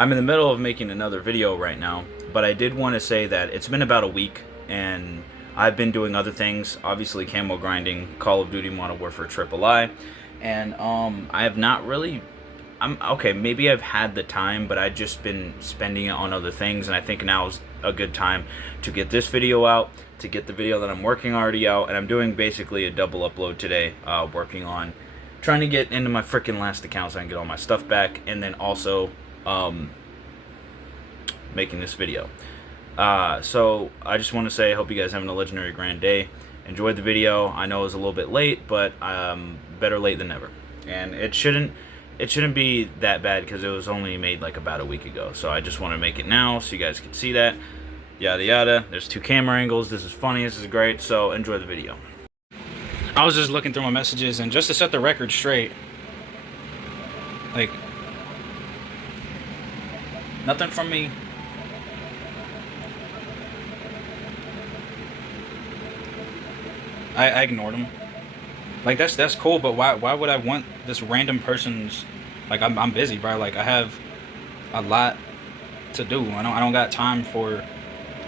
I'm in the middle of making another video right now, but I did want to say that it's been about a week, and I've been doing other things, obviously camo grinding, Call of Duty Modern Warfare Triple I, and I have not really, okay, maybe I've had the time, but I've just been spending it on other things, and I think now is a good time to get this video out, to get the video that I'm working already out, and I'm doing basically a double upload today, working on trying to get into my freaking last account so I can get all my stuff back, and then also making this video. So I just want to say I hope you guys having a legendary grand day. Enjoyed the video. I know it was a little bit late, but better late than never. And it shouldn't be that bad because it was only made like about a week ago. So I just want to make it now so you guys can see that. Yada yada. There's 2 camera angles. This is funny. This is great. So enjoy the video. I was just looking through my messages, and just to set the record straight, like, nothing from me. I ignored him. Like, that's cool, but why would I want this random person's, like, I'm busy, bro. Like, I have a lot to do. I don't got time for,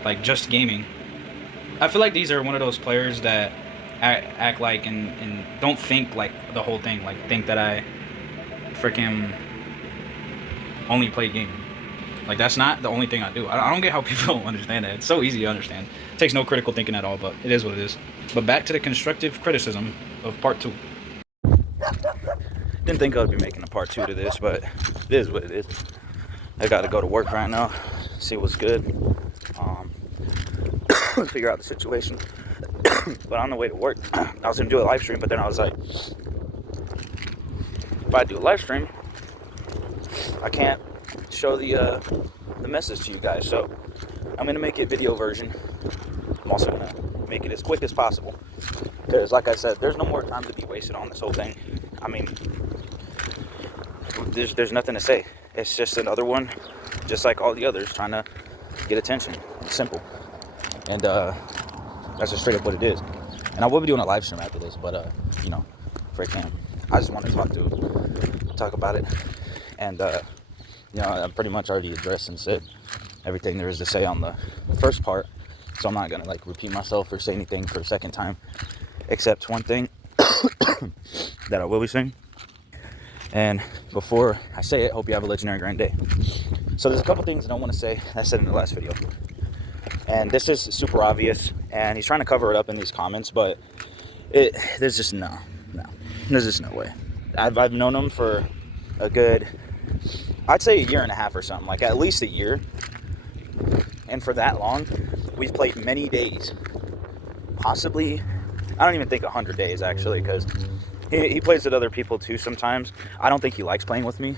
like, just gaming. I feel like these are one of those players that act like and don't think like the whole thing. Like, think that I freaking only play gaming. Like, that's not the only thing I do. I don't get how people don't understand that. It's so easy to understand. It takes no critical thinking at all, but it is what it is. But back to the constructive criticism of part 2. Didn't think I'd be making a part 2 to this, but it is what it is. I gotta go to work right now, see what's good, figure out the situation. But on the way to work, I was gonna do a live stream, but then I was like, if I do a live stream, I can't show the message to you guys, so I'm gonna make it video version. I'm also gonna make it as quick as possible, because like I said, there's no more time to be wasted on this whole thing. I mean, there's nothing to say. It's just another one, just like all the others, trying to get attention. It's simple, and that's just straight up what it is. And I will be doing a live stream after this, but you know, freaking, I just want to talk about it, and you know, I pretty much already addressed and said everything there is to say on the first part, so I'm not gonna like repeat myself or say anything for a second time, except one thing that I will be saying. And before I say it, hope you have a legendary grand day. So there's a couple things I want to say that I said in the last video, and this is super obvious, and he's trying to cover it up in these comments, but there's just no, there's just no way. I've known him for a good, I'd say a year and a half or something, like at least a year. And for that long, we've played many days. Possibly, I don't even think 100 days actually, because he plays with other people too sometimes. I don't think he likes playing with me.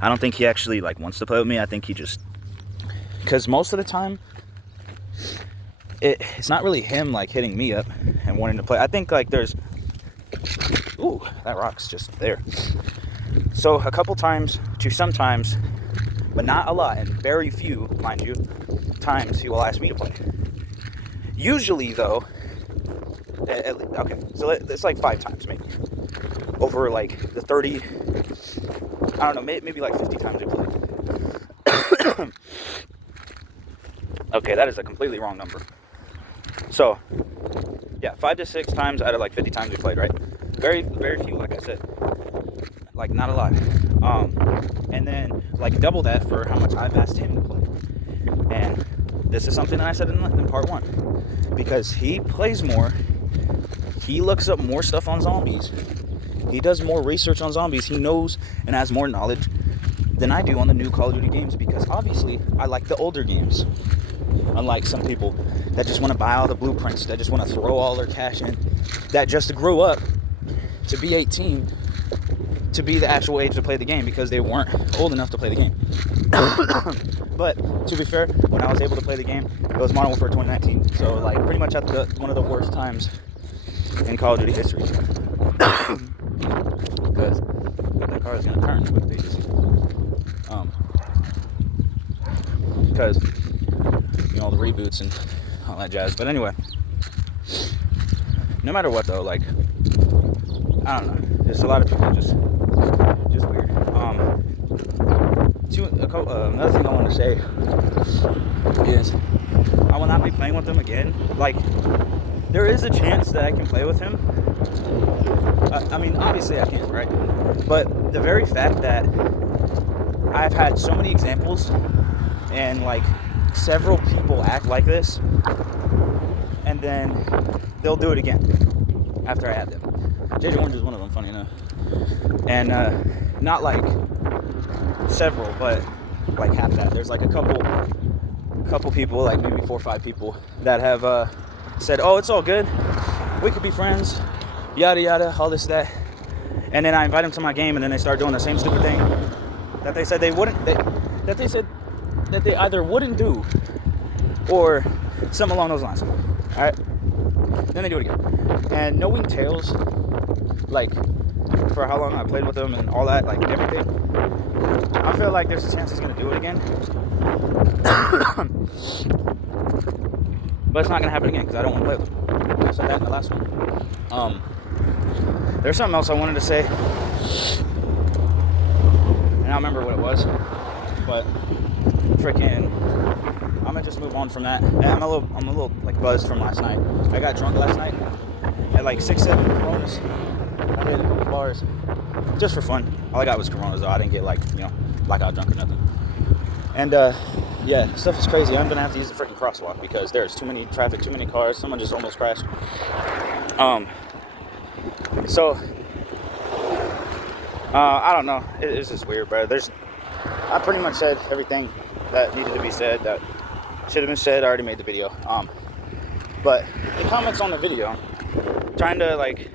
I don't think he actually like wants to play with me. I think he just, because most of the time, it's not really him like hitting me up and wanting to play. I think like there's, ooh, that rock's just there. So a couple times to sometimes, but not a lot, and very few, mind you, times he will ask me to play. Usually though, okay, so it's like 5 times maybe. Over like the 30, I don't know, maybe like 50 times we played. Okay, that is a completely wrong number. So, yeah, 5 to 6 times out of like 50 times we played, right? Very, very few, like I said. Like, not a lot. And then, like, double that for how much I've asked him to play. And this is something that I said in part 1. Because he plays more. He looks up more stuff on zombies. He does more research on zombies. He knows and has more knowledge than I do on the new Call of Duty games. Because, obviously, I like the older games. Unlike some people that just want to buy all the blueprints, that just want to throw all their cash in, that just grew up to be 18, to be the actual age to play the game because they weren't old enough to play the game. But to be fair, when I was able to play the game, it was Modern Warfare 2019. So like pretty much at one of the worst times in Call of Duty history. Because that car is gonna turn with these. Because you know, the reboots and all that jazz. But anyway, no matter what though, like, I don't know, there's a lot of people just weird. Another thing I want to say is I will not be playing with him again. Like, there is a chance that I can play with him. I mean, obviously I can't, right? But the very fact that I've had so many examples and like several people act like this, and then they'll do it again after I have them. JJ Orange is one of them, funny enough. And not like several, but like half that. There's like a couple people, like maybe 4 or 5 people that have said, oh, it's all good, we could be friends, yada yada, all this, that. And then I invite them to my game, and then they start doing the same stupid thing that they said they wouldn't, that they said that they either wouldn't do or something along those lines. Alright? Then they do it again. And knowing Tails, like, for how long I played with him and all that, like everything, I feel like there's a chance he's gonna do it again. But it's not gonna happen again because I don't want to play with him. I said that in the last one. There's something else I wanted to say, and I don't remember what it was, but freaking, I'm gonna just move on from that. And I'm a little like buzzed from last night. I got drunk last night at like 6, 7 Coronas. I hit a couple bars just for fun. All I got was Coronas though. I didn't get like, blackout drunk or nothing. And yeah, stuff is crazy. I'm gonna have to use the freaking crosswalk because there's too many traffic, too many cars. Someone just almost crashed. So I don't know. It's just weird, bro. I pretty much said everything that needed to be said, that should have been said. I already made the video. But the comments on the video, trying to like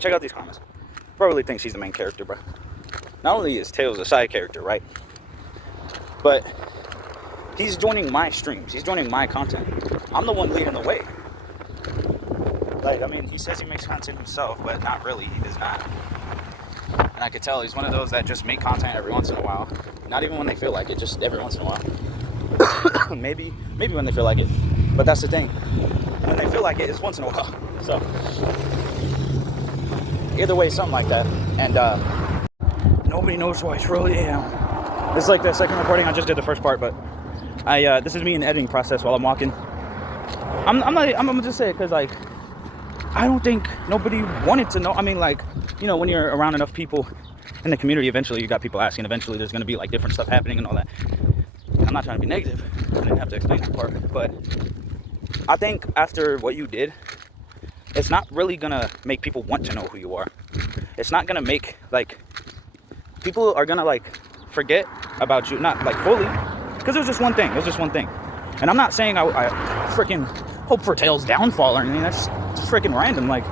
check out these comments. Probably thinks he's the main character, bro. Not only is Tails a side character, right? But he's joining my streams. He's joining my content. I'm the one leading the way. Like, I mean, he says he makes content himself, but not really. He does not. And I could tell he's one of those that just make content every once in a while. Not even when they feel like it, just every once in a while. maybe when they feel like it. But that's the thing. When they feel like it, it's once in a while. So, either way, something like that. And nobody knows who I truly am. This is like the second recording. I just did the first part, but this is me in the editing process while I'm walking. I'm gonna just say it because, like, I don't think nobody wanted to know. I mean, like, when you're around enough people in the community, eventually you got people asking. Eventually there's going to be, like, different stuff happening and all that. And I'm not trying to be negative. I didn't have to explain that part. But I think after what you did, it's not really going to make people want to know who you are. It's not going to make, like, people are going to, like, forget about you. Not, like, fully. Because it was just one thing. It was just one thing. And I'm not saying I freaking hope for Tails' downfall or anything. That's just freaking random. Like,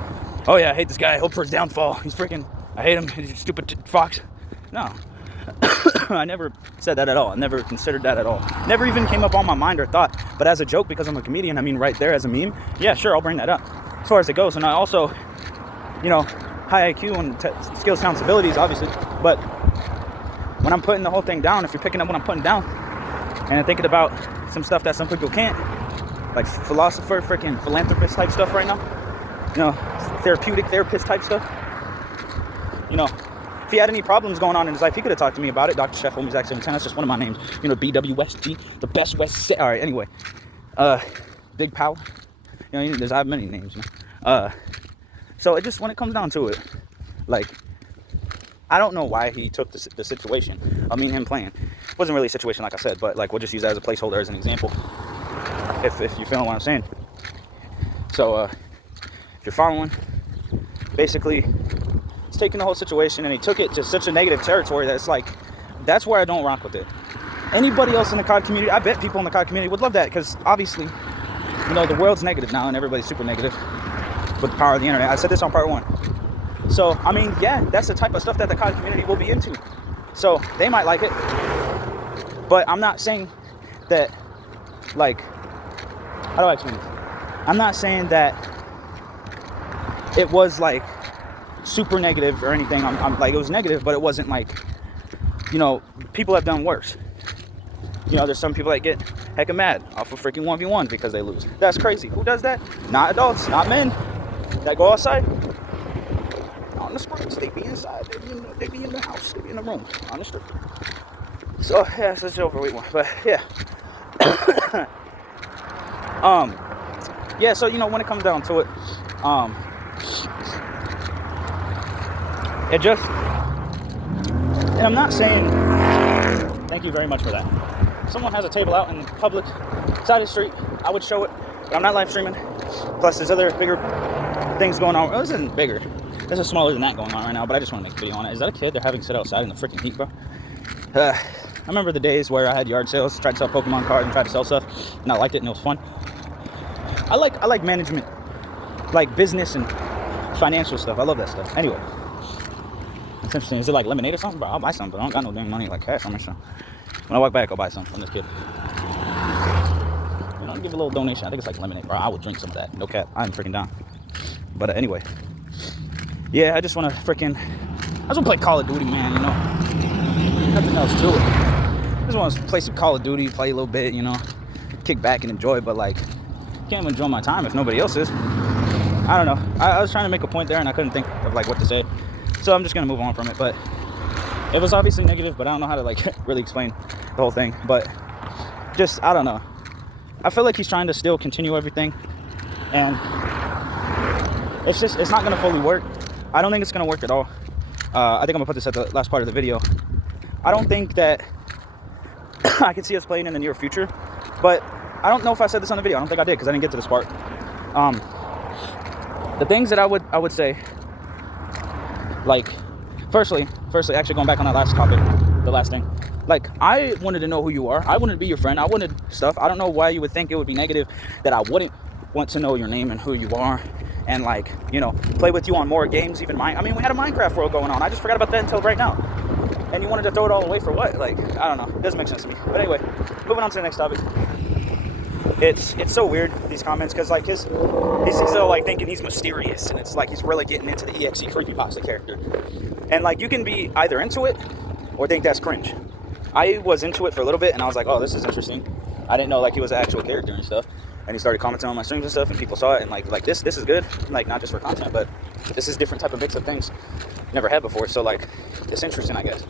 oh yeah, I hate this guy. I hope for his downfall. He's freaking, I hate him. He's a stupid fox. No. I never said that at all. I never considered that at all. Never even came up on my mind or thought. But as a joke, because I'm a comedian, I mean, right there as a meme, yeah, sure, I'll bring that up as far as it goes. And I also, high IQ and skills, talents, abilities, obviously. But when I'm putting the whole thing down, if you're picking up what I'm putting down, and I'm thinking about some stuff that some people can't, like philosopher, freaking philanthropist type stuff right now, therapeutic therapist type stuff. If he had any problems going on in his life, he could have talked to me about it. Dr. Chef, homie, ZXinfinite, that's just one of my names. BWSG, the best West. All right, anyway, Big Pow. I have many names. So it just, when it comes down to it, like, I don't know why he took the situation. I mean, him playing. It wasn't really a situation, like I said, but, like, we'll just use that as a placeholder, as an example, if you're feeling what I'm saying. So, if you're following, basically, he's taking the whole situation, and he took it to such a negative territory that it's like, that's where I don't rock with it. Anybody else in the COD community, I bet people in the COD community would love that, because, obviously, the world's negative now, and everybody's super negative with the power of the internet. I said this on part 1. So, I mean, yeah, that's the type of stuff that the COD community will be into. So, they might like it. But I'm not saying that, like, how do I explain this? I'm not saying that it was, like, super negative or anything. I'm like, it was negative, but it wasn't like, people have done worse. There's some people that get hecka mad off of freaking 1v1 because they lose. That's crazy. Who does that? Not adults, not men that go outside. On the streets, they be inside, they be in the house, they be in the room, on the street. So yeah, it's such an overweight one, but yeah. Yeah, so when it comes down to it, it just, and I'm not saying, thank you very much for that. If someone has a table out in the public side of the street, I would show it, but I'm not live streaming. Plus, there's other bigger things going on. Well, this isn't bigger. This is smaller than that going on right now, but I just want to make a video on it. Is that a kid they're having sit outside in the freaking heat, bro? I remember the days where I had yard sales, tried to sell Pokemon cards and tried to sell stuff, and I liked it and it was fun. I like management, like business and financial stuff. I love that stuff. Anyway, it's interesting. Is it like lemonade or something? But I'll buy some, but I don't got no damn money like cash on me. So when I walk back, I'll buy some from this kid. I'll give a little donation. I think it's like lemonade, bro. I will drink some of that. No cap. I'm freaking down. But anyway, yeah, I just want to freaking, I just want to play Call of Duty, man. Nothing else to it. I just want to play some Call of Duty, play a little bit, kick back and enjoy. But like, can't even enjoy my time if nobody else is. I don't know. I was trying to make a point there and I couldn't think of like what to say, so I'm just gonna move on from it. But it was obviously negative, but I don't know how to like really explain the whole thing. But just, I don't know. I feel like he's trying to still continue everything, and it's not gonna fully work. I don't think it's gonna work at all. I think I'm gonna put this at the last part of the video. I don't think that I can see us playing in the near future, but I don't know if I said this on the video. I don't think I did because I didn't get to this part. The things that I would say, like, firstly, actually going back on that last topic, the last thing, like, I wanted to know who you are. I wanted to be your friend. I wanted stuff. I don't know why you would think it would be negative that I wouldn't want to know your name and who you are and, like, play with you on more games, even mine. I mean, we had a Minecraft world going on. I just forgot about that until right now. And you wanted to throw it all away for what? Like, I don't know. It doesn't make sense to me. But anyway, moving on to the next topic. It's so weird, these comments, because like he's still like thinking he's mysterious, and it's like he's really getting into the EXE creepypasta character. And like, you can be either into it or think that's cringe. I was into it for a little bit and I was like, oh, this is interesting. I didn't know like he was an actual character and stuff. And he started commenting on my streams and stuff, and people saw it and like this is good, like not just for content, but this is different type of mix of things never had before. So like, it's interesting, I guess.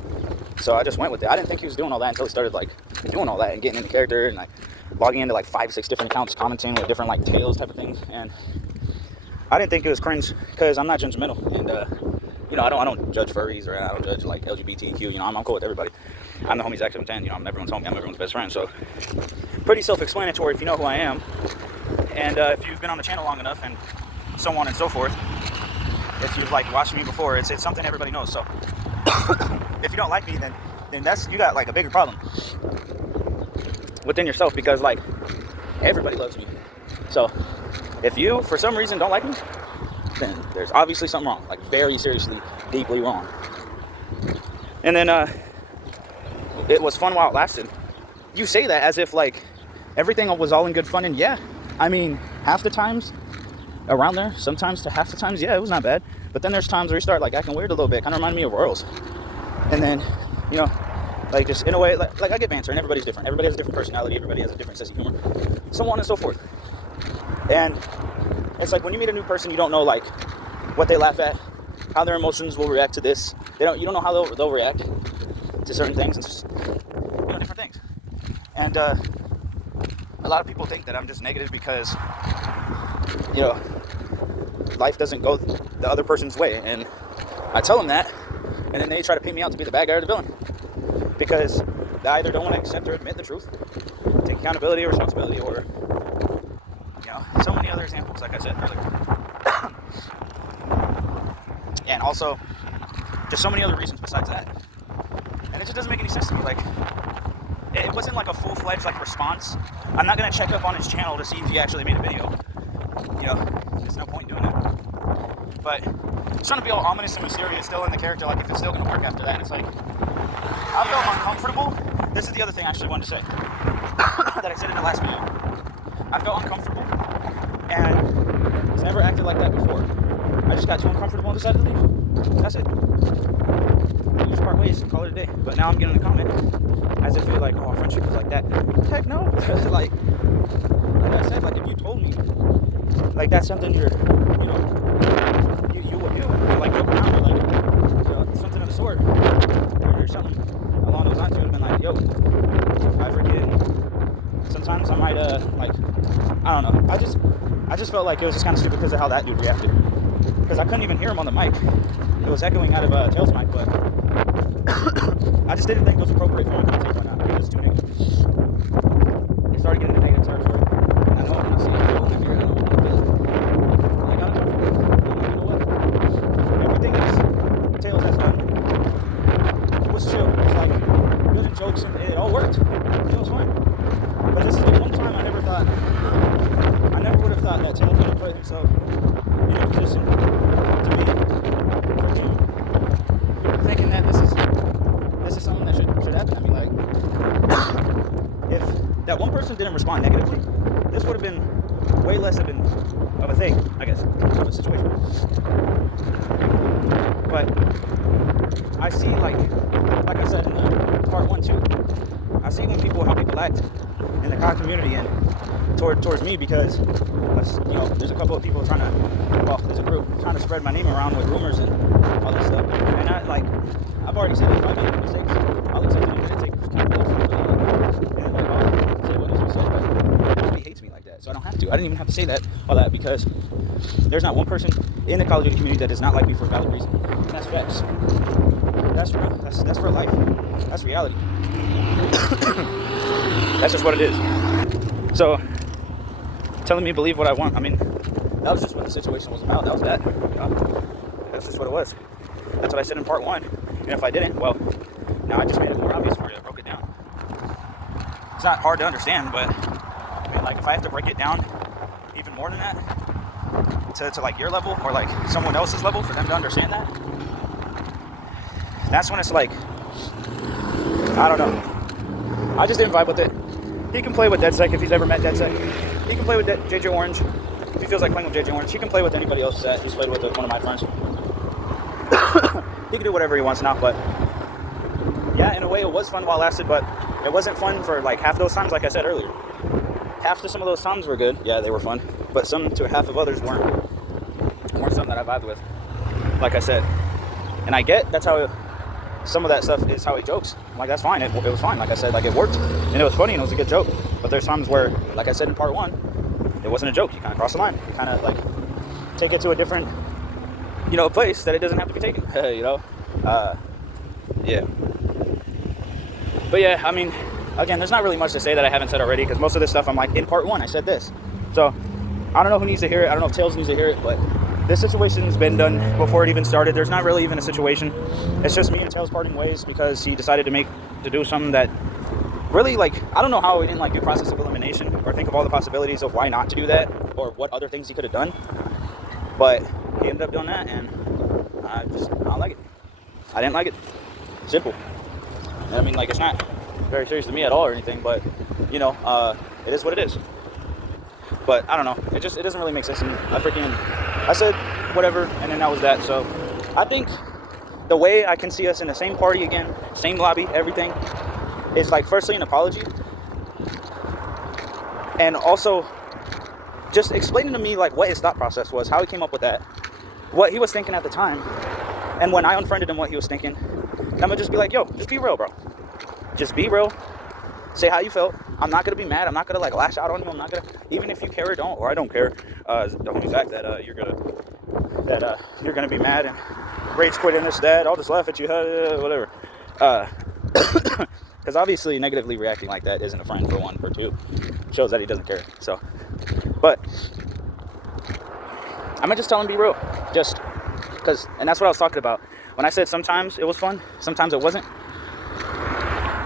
So I just went with it. I didn't think he was doing all that until he started like doing all that and getting into character and like logging into like 5-6 different accounts, commenting with different like tales type of things. And I didn't think it was cringe because I'm not judgmental, and I don't judge furries, or I don't judge like LGBTQ. I'm cool with everybody. I'm the homie ZXinfinite. I'm everyone's homie. I'm everyone's best friend. So pretty self-explanatory if you know who I am, and if you've been on the channel long enough, and so on and so forth. If you've like watched me before, it's something everybody knows. So if you don't like me, then that's, you got like a bigger problem within yourself, because like everybody loves me. So if you for some reason don't like me, then there's obviously something wrong, like very seriously, deeply wrong. And then it was fun while it lasted. You say that as if like everything was all in good fun, and yeah, I mean, half the times around there, sometimes to half the times, yeah, it was not bad. But then there's times where you start like acting weird a little bit, kind of remind me of Royals. And then like just in a way, like I get banter, and everybody's different. Everybody has a different personality. Everybody has a different sense of humor, so on and so forth. And it's like when you meet a new person, you don't know like what they laugh at, how their emotions will react to this. You don't know how they'll react to certain things, and different things. And a lot of people think that I'm just negative because life doesn't go the other person's way, and I tell them that, and then they try to paint me out to be the bad guy or the villain, because they either don't want to accept or admit the truth, take accountability or responsibility, or so many other examples, like I said earlier. And also just so many other reasons besides that, and it just doesn't make any sense to me. Like, it wasn't like a full-fledged like response. I'm not gonna check up on his channel to see if he actually made a video. There's no point in doing that. But it's trying to be all ominous and mysterious still in the character, like if it's still gonna work after that. And it's like, I felt uncomfortable. This is the other thing I actually wanted to say that I said in the last video. I felt uncomfortable, and it's never acted like that before. I just got too uncomfortable and decided to leave. That's it. We just part ways and call it a day. But now I'm getting a comment as if you're like, oh, friendship is like that. Heck no. like I said, like if you told me like that's something you would do, like joke around, or like something of the sort, or something along those lines, he would have been like, yo, I freaking, sometimes I might, like, I don't know. I just felt like it was just kind of stupid because of how that dude reacted. Because I couldn't even hear him on the mic. It was echoing out of Tail's mic, but I just didn't think it was appropriate for him to take right now. It was too negative. It started getting into negative territory. And I know when I see it go in here, I know when I feel it. And I got uncomfortable. And I'm like, you know what? Everything else Tails has done was chill. It was like good and jokes, and it all worked. It was fine. But this is the one time I never would have thought that Tails would have put himself in a position to be freaking thinking that this is something that should happen. I mean, like, if that one person didn't respond negatively, this would have been way less of a thing, I guess, of a situation. But I see, like I said in the part 1 too, I see how people act in the COD community and towards me, because there's a couple of people there's a group trying to spread my name around with rumors and all this stuff. And I've already said, if I make mistakes, I'll accept any and take accountability. And I'll say what needs to be said, but nobody hates me like that, so I don't have to. I didn't even have to say all that because there's not one person in the Call of Duty community that does not like me for a valid reason. And that's facts. That's real. That's real life. That's reality. That's just what it is. So, telling me to believe what I want, I mean, that was just what the situation was about. That was that. That's just what it was. That's what I said in part 1. And if I didn't, well, now I just made it more obvious for you. I broke it down. It's not hard to understand, but I mean, like, if I have to break it down even more than that to like your level or like someone else's level for them to understand that, that's when it's like, I don't know. I just didn't vibe with it. He can play with DeadSec if he's ever met DeadSec. He can play with JJ Orange if he feels like playing with JJ Orange. He can play with anybody else that he's played with one of my friends. He can do whatever he wants now, but yeah, in a way it was fun while it lasted, but it wasn't fun for like half those times, like I said earlier. Half to some of those times were good. Yeah, they were fun. But some to half of others weren't something that I vibed with, like I said. And I get that's how some of that stuff is how he jokes. I'm like, that's fine. It was fine. Like I said, like, it worked. And it was funny and it was a good joke. But there's times where, like I said in part 1, it wasn't a joke. You kind of cross the line. You kind of, like, take it to a different, place that it doesn't have to be taken. Yeah. But yeah, I mean, again, there's not really much to say that I haven't said already, because most of this stuff I'm like, in part 1, I said this. So, I don't know who needs to hear it. I don't know if Tails needs to hear it, but this situation's been done before it even started. There's not really even a situation. It's just me and Tails parting ways because he decided to do something that really, like, I don't know how he didn't, like, do process of elimination or think of all the possibilities of why not to do that or what other things he could have done. But he ended up doing that, and I don't like it. I didn't like it. Simple. And I mean, like, it's not very serious to me at all or anything, but, it is what it is. But I don't know. It doesn't really make sense. And I said whatever, and then that was that. So I think the way I can see us in the same party again, same lobby, everything, is like, firstly, an apology. And also just explaining to me, like, what his thought process was, how he came up with that, what he was thinking at the time. And when I unfriended him, what he was thinking. And I'm going to just be like, yo, just be real, bro. Just be real. Say how you felt. I'm not going to be mad. I'm not going to, like, lash out on you. I'm not going to, even if you care or don't, or I don't care, the homie fact that you're going to be mad and rage quit and this, that, I'll just laugh at you, whatever. Because obviously negatively reacting like that isn't a friend, for one. For two, shows that he doesn't care. So, but I'm going to just tell him be real. Just because, and that's what I was talking about. When I said sometimes it was fun, sometimes it wasn't.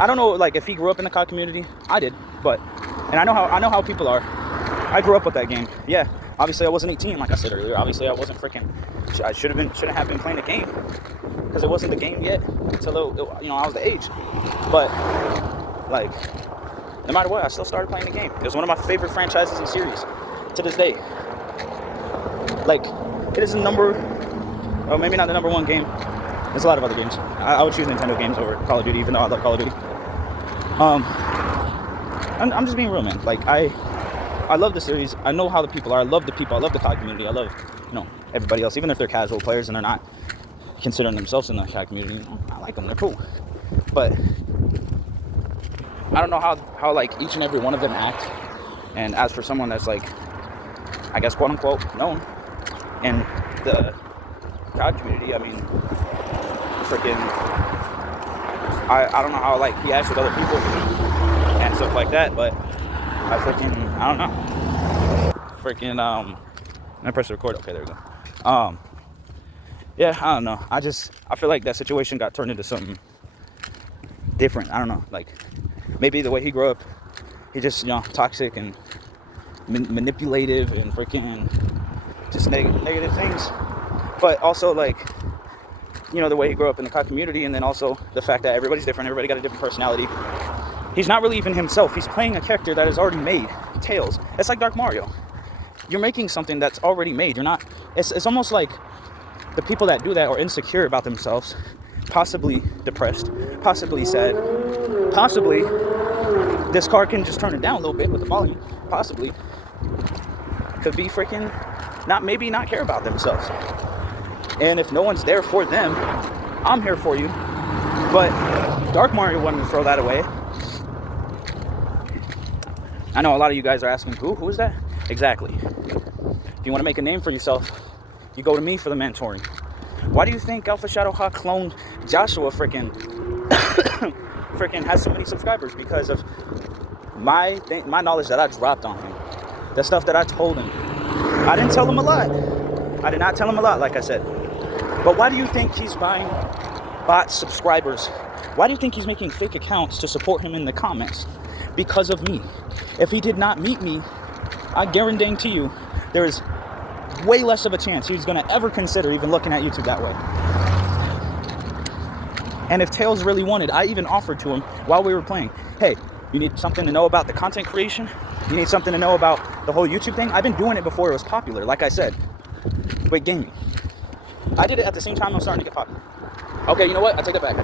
I don't know, like, if he grew up in the COD community. I did, but, and I know how people are. I grew up with that game. Yeah, obviously I wasn't 18, like I said earlier. Obviously I wasn't I shouldn't have been playing the game, because it wasn't the game yet until I was the age. But, like, no matter what, I still started playing the game. It was one of my favorite franchises and series to this day. Like, it is maybe not the number one game. There's a lot of other games. I would choose Nintendo games over Call of Duty, even though I love Call of Duty. I'm just being real, man. Like, I love the series. I know how the people are. I love the people. I love the COD community. I love, everybody else. Even if they're casual players and they're not considering themselves in the COD community, I like them. They're cool. But I don't know how like each and every one of them act. And as for someone that's like, I guess quote unquote known in the COD community, I mean, freaking, I don't know how like he acts with other people and stuff like that, but I don't know. I press record. Okay, there we go. Yeah, I don't know. I feel like that situation got turned into something different. I don't know. Like, maybe the way he grew up, he just, toxic and manipulative and freaking just negative things. But also, like, the way he grew up in the COD community, and then also the fact that everybody's different, everybody got a different personality. He's not really even himself. He's playing a character that is already made. Tails. It's like Dark Mario. You're making something that's already made. You're not. It's almost like the people that do that are insecure about themselves, possibly depressed, possibly sad, possibly this car can just turn it down a little bit with the volume. Possibly could be freaking not care about themselves. And if no one's there for them, I'm here for you. But Dark Mario wanted to throw that away. I know a lot of you guys are asking, who is that? Exactly. If you want to make a name for yourself, you go to me for the mentoring. Why do you think Alpha Shadow Hawk clone Joshua freaking has so many subscribers? Because of my knowledge that I dropped on him. The stuff that I told him. I didn't tell him a lot. I did not tell him a lot, like I said. But why do you think he's buying bot subscribers? Why do you think he's making fake accounts to support him in the comments? Because of me. If he did not meet me, I guarantee you, there is way less of a chance he was going to ever consider even looking at YouTube that way. And if Tails really wanted, I even offered to him while we were playing, hey, you need something to know about the content creation? You need something to know about the whole YouTube thing? I've been doing it before it was popular, like I said. Wait, gaming. I did it at the same time I was starting to get popular. Okay, you know what? I take that back.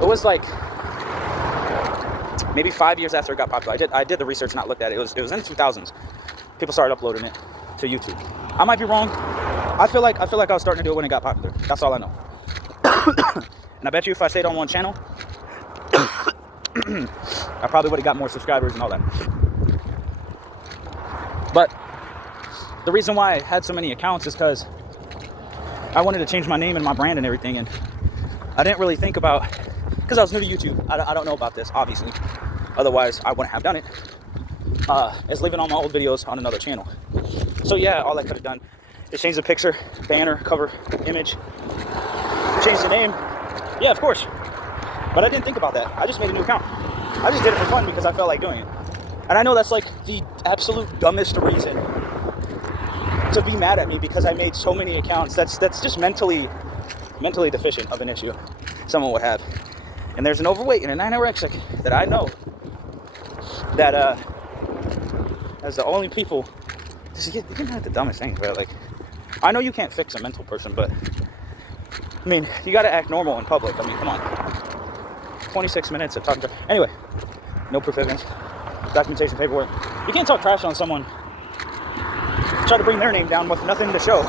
It was like maybe 5 years after it got popular. I did the research, not looked at it. It was in the 2000s. People started uploading it to YouTube. I might be wrong. I feel like I was starting to do it when it got popular. That's all I know. And I bet you if I stayed on one channel, I probably would have got more subscribers and all that. But the reason why I had so many accounts is because I wanted to change my name and my brand and everything, and I didn't really think about, because I was new to YouTube. I don't know about this, obviously. Otherwise, I wouldn't have done it. Is leaving all my old videos on another channel. So yeah, all I could have done is change the picture, banner, cover, image, change the name. Yeah, of course. But I didn't think about that. I just made a new account. I just did it for fun because I felt like doing it. And I know that's like the absolute dumbest reason to be mad at me, because I made so many accounts. That's just mentally deficient of an issue someone would have. And there's an overweight and an anorexic that I know that as the only people, just you get mad at the dumbest things, bro. Like, I know you can't fix a mental person, but I mean, you gotta act normal in public. I mean, come on. 26 minutes of talking. Anyway, no proof evidence, documentation, paperwork. You can't talk trash on someone. Try to bring their name down with nothing to show.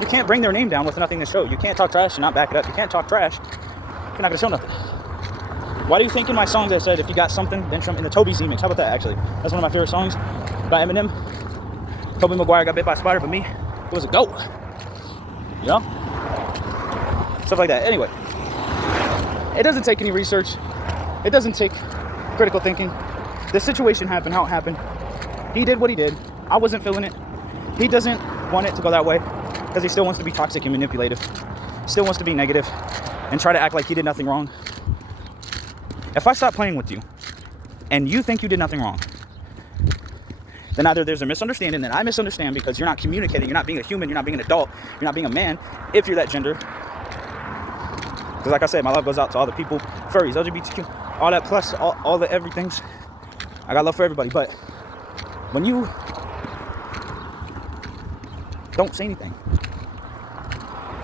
You can't bring their name down with nothing to show. You can't talk trash and not back it up. You can't talk trash. You're not gonna show nothing. Why do you think in my songs I said, if you got something, then show me? In the Toby's image. How about that, actually? That's one of my favorite songs by Eminem. Tobey Maguire got bit by a spider, but me, it was a goat. You know? Stuff like that. Anyway, it doesn't take any research. It doesn't take critical thinking. The situation happened how it happened. He did what he did. I wasn't feeling it. He doesn't want it to go that way because he still wants to be toxic and manipulative. Still wants to be negative and try to act like he did nothing wrong. If I stop playing with you and you think you did nothing wrong, then either there's a misunderstanding that I misunderstand because you're not communicating, you're not being a human, you're not being an adult, you're not being a man, if you're that gender. Because like I said, my love goes out to all the people, furries, LGBTQ, all that plus, all the everythings. I got love for everybody, but when you don't say anything,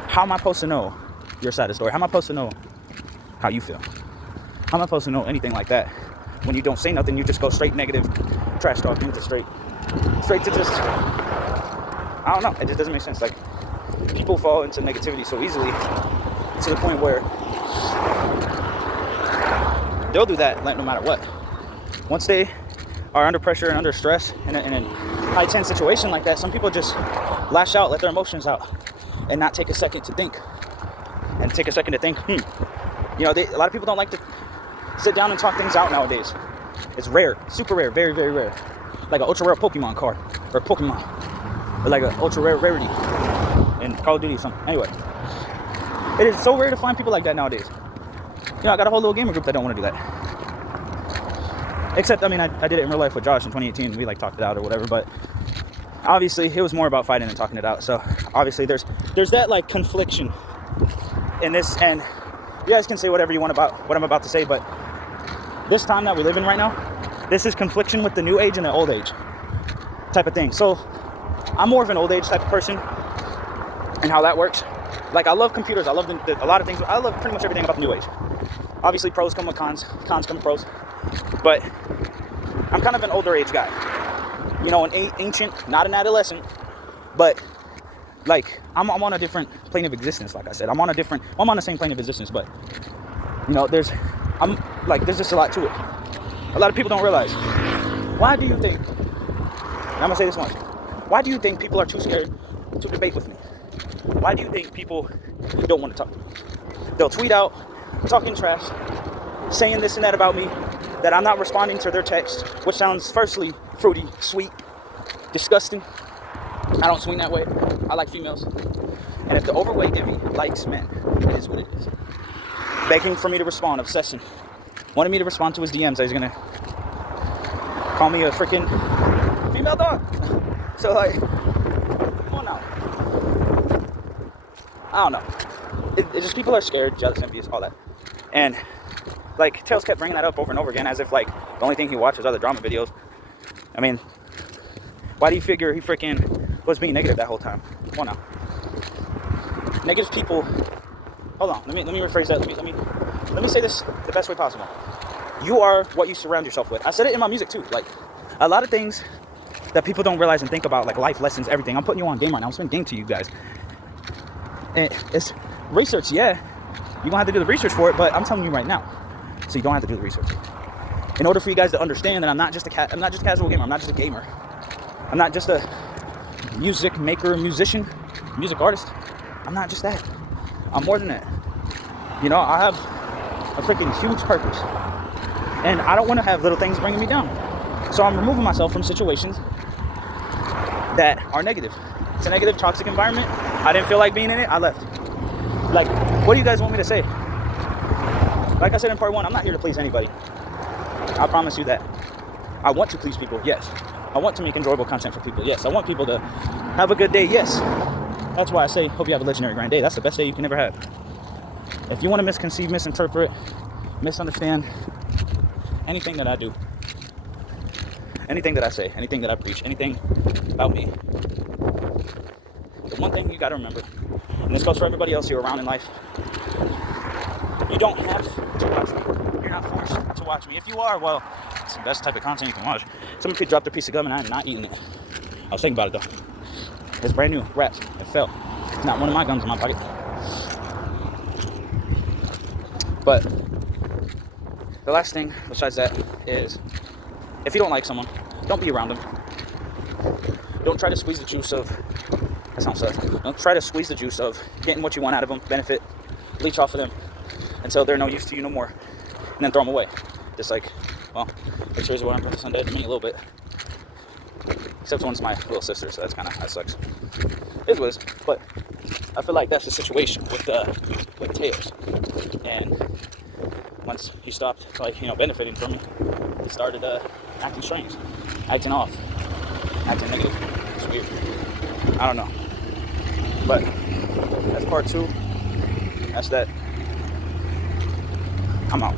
how am I supposed to know your side of the story? How am I supposed to know how you feel? How am I supposed to know anything like that? When you don't say nothing, you just go straight negative, trash talking, to straight to just, I don't know, it just doesn't make sense. Like, people fall into negativity so easily to the point where they'll do that no matter what. Once they are under pressure and under stress in a high tense situation like that, some people just lash out, let their emotions out, and not take a second to think. And take a second to think, you know, a lot of people don't like to sit down and talk things out nowadays. It's rare, super rare, very, very rare. Like an ultra rare Pokemon card, or Pokemon, or like an ultra rare rarity in Call of Duty or something. Anyway, it is so rare to find people like that nowadays. You know, I got a whole little gamer group that don't want to do that. Except, I mean, I did it in real life with Josh in 2018. We like talked it out or whatever, but obviously it was more about fighting and talking it out. So obviously there's that like confliction in this, and you guys can say whatever you want about what I'm about to say, but this time that we live in right now, this is confliction with the new age and the old age type of thing. So I'm more of an old age type of person, and how that works. Like, I love computers. I love a lot of things. I love pretty much everything about the new age. Obviously, pros come with cons. Cons come with pros. But I'm kind of an older age guy. You know, an ancient, not an adolescent. But, like, I'm on a different plane of existence, like I said. I'm on the same plane of existence, but, you know, there's just a lot to it. A lot of people don't realize. Why do you think, and I'm going to say this once, why do you think people are too scared to debate with me? Why do you think people don't want to talk to me? They'll tweet out, talking trash, saying this and that about me, that I'm not responding to their text, which sounds firstly fruity, sweet, disgusting. I don't swing that way. I like females. And if the overweight Ivy likes men, it is what it is. Begging for me to respond, obsessing. Wanted me to respond to his DMs. He's gonna call me a freaking female dog. So, like, come on now. I don't know. It's just people are scared, jealous, envious, all that. And, like, Tails kept bringing that up over and over again as if, like, the only thing he watches are the drama videos. I mean, why do you figure he freaking was being negative that whole time? Come on now. Negative people. Hold on. Let me rephrase that. Let me say this the best way possible. You are what you surround yourself with. I said it in my music too. Like, a lot of things that people don't realize and think about, like life lessons, everything. I'm putting you on game right now. I'm spending game to you guys. And it's research, yeah. You're gonna have to do the research for it, but I'm telling you right now, so you don't have to do the research. In order for you guys to understand that I'm not just a casual gamer. I'm not just a gamer. I'm not just a music maker, musician, music artist. I'm not just that. I'm more than that. You know, I have a freaking huge purpose, and I don't want to have little things bringing me down. So I'm removing myself from situations that are negative. It's a negative, toxic environment. I didn't feel like being in it. I left. Like, what do you guys want me to say? Like I said in part 1, I'm not here to please anybody. I promise you that. I want to please people, yes. I want to make enjoyable content for people, yes. I want people to have a good day, yes. That's why I say, hope you have a legendary grand day. That's the best day you can ever have. If you want to misconceive, misinterpret, misunderstand anything that I do, anything that I say, anything that I preach, anything about me, the one thing you got to remember, and this goes for everybody else you're around in life, you don't have to watch me. You're not forced to watch me. If you are, well, it's the best type of content you can watch. Someone could drop their piece of gum and I'm not eating it. I was thinking about it though. It's brand new, wrapped, it fell. It's not one of my gums in my pocket. But the last thing besides that is, if you don't like someone, don't be around them. Don't try to squeeze the juice of, that sounds sad. Don't try to squeeze the juice of getting what you want out of them, benefit, leech off of them until they're no use to you no more, and then throw them away. Just like, well, which is what I'm doing Sunday to me a little bit. Except one's my little sister, so that sucks. It was, but I feel like that's the situation with Tails. And once he stopped, like, you know, benefiting from me, he started acting strange, acting off, acting negative. It's weird. I don't know. But that's part 2. That's that. I'm out.